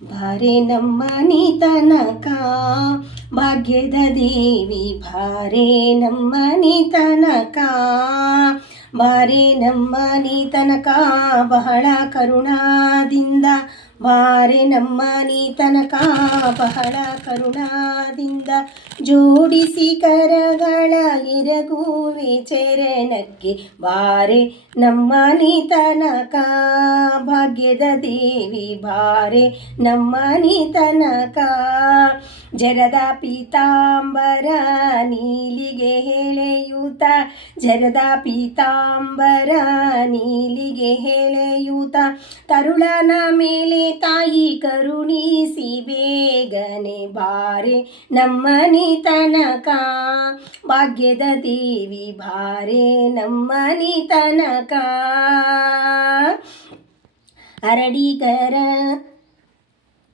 ಬಾರೆ ನಮ್ಮನಿ ತನಕ ಭಾಗ್ಯದ ದೇವಿ ಬಾರೆ ನಮ್ಮನಿ ತನಕ ಬಾರೆ ನಮ್ಮನಿ ತನಕ ಬಹಳ ಕರುಣಾದಿಂದ ಬಾರೆ ನಮ್ಮನಿ ತನಕ ಬಹಳ ಕರುಣಾದಿಂದ ಜೋಡಿಸಿ ಕರಗಳ ಎರಗುವೆ ಚರಣಕ್ಕೆ ಬಾರೆ ನಮ್ಮನಿ ತನಕ ಭಾಗ್ಯದ ದೇವಿ ಬಾರೆ ನಮ್ಮನಿ ತನಕ ಜರದ ಪೀತಾಂಬರ ನೀಲಿಗೆ ಎಳೆಯೂತ ಜರದ ಪೀತಾಂಬರ ನೀಲಿಗೆ ಎಳೆಯೂತ ತರುಳನ ಮೇಲೆ ತಾಯಿ ಕರುಣಿಸಿ ಬೇಗನೆ ಬಾರೆ ನಮ್ಮನಿ ತನಕ ಭಾಗ್ಯದ ದೇವಿ ಬಾರೆ ನಮ್ಮನಿ ತನಕ ಅರಡಿಗರ